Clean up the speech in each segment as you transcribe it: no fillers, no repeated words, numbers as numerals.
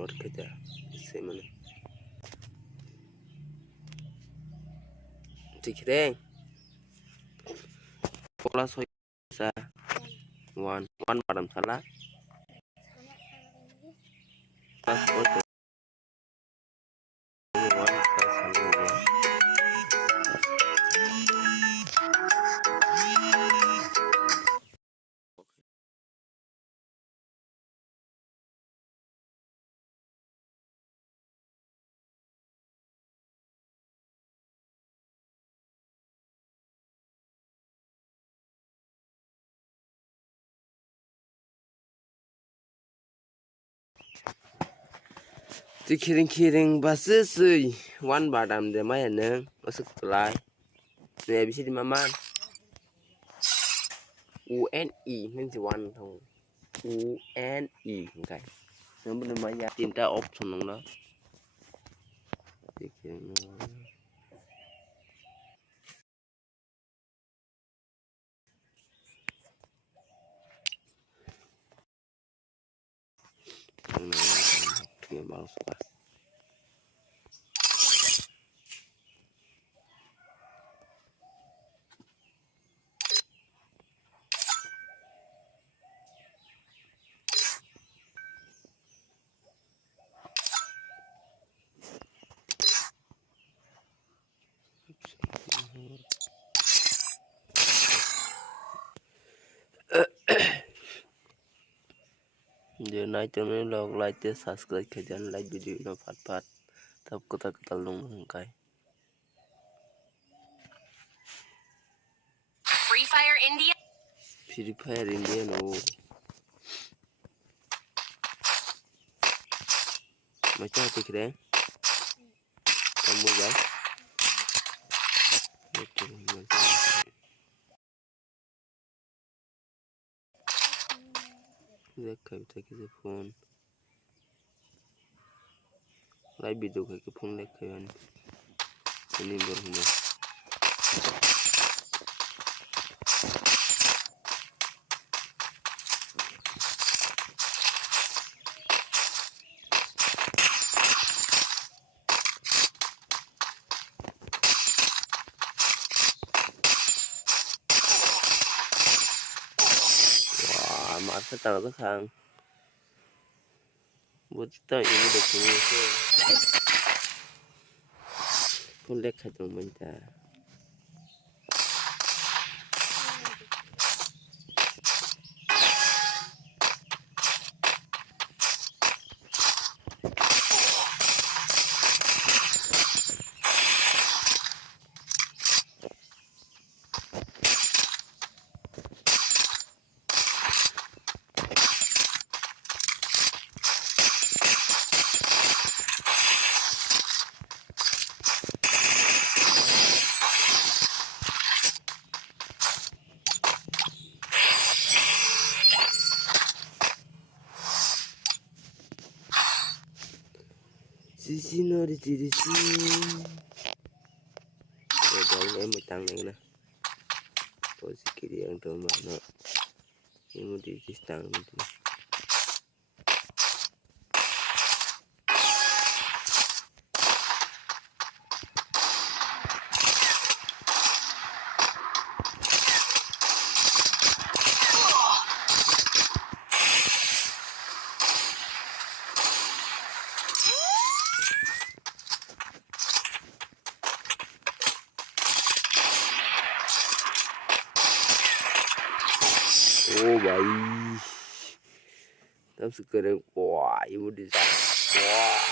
और kerja से mana Cikireng pola soy sa one padam salah pas foto one pas salah Kiring-kiring basi sui one badam de maya neng masuk pelai ne bisa di maman UNI nanti one thong UNI kai sebenarnya maya tinta option nong đó baru suka Giờ này cho nên log like ਤੇ subscribe कर जान like video ना फट तब को तक तल लूँगा काय Free Fire India no macam apa kira kamu guys देखा बेटा किसी फोन लाइव वीडियो के फोन देखा यानी ini baru wah masa tahu tuh kang buat kita ini dokumen pun lihat aja minta sisi no di sini ya daun em matang này nè posisi kiri yang daun mana ini mau di tang gitu oh baik tapi sekarang wah ibu di sana wah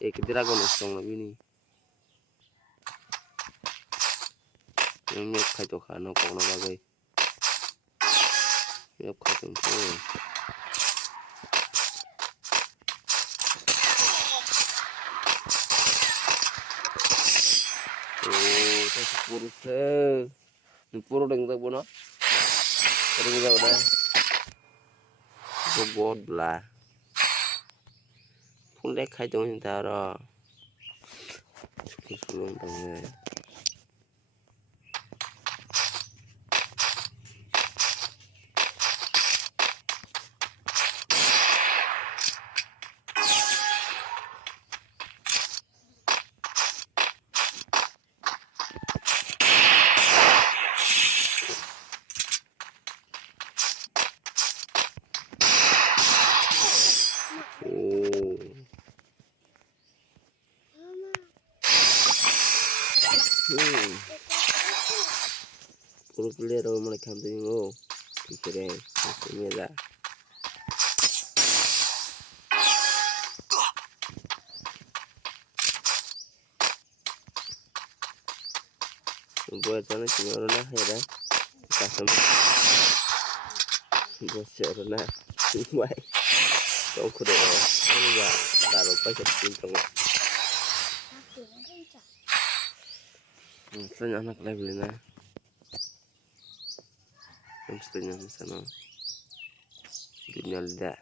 kita akan nongkrong lagi nih yang nyok kaito kano kok na bagay nyok kaito po oh tas puro se puro deng tak bono terus kita udah bobot belah pun lek kaito hintaro sulung tangnya kurus lihat orang mulai kanting pikiran maksudnya lah buat sana cuma orang lah ya dah kasem buat orang lah baik kau kuda ini bah taruh pakai pintung misalnya anak lagi beli nah misalnya dunia lidah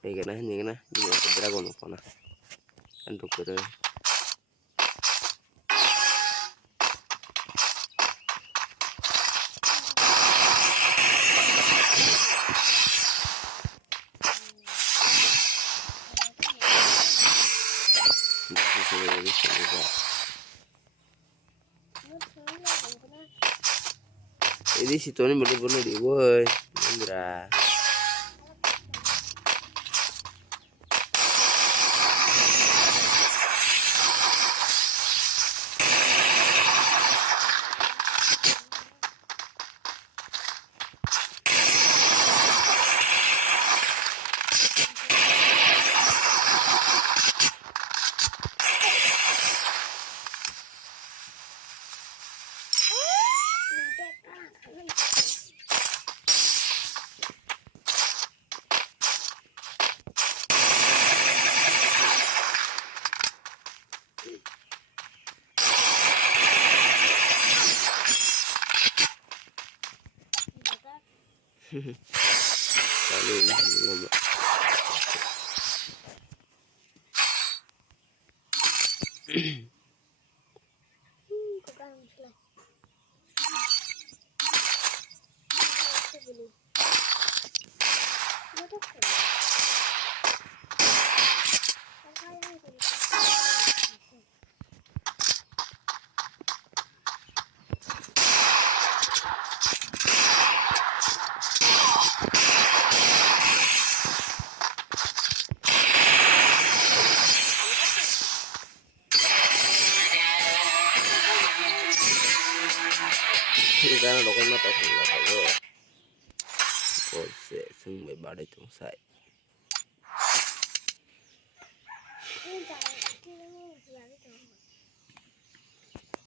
kayak gana juga dragon apa nah untuk kuda ini situ ini bener-bener di woi Indra kali ini lomba ini karena lo kan mata sebelah tahu kose sung may bada itong say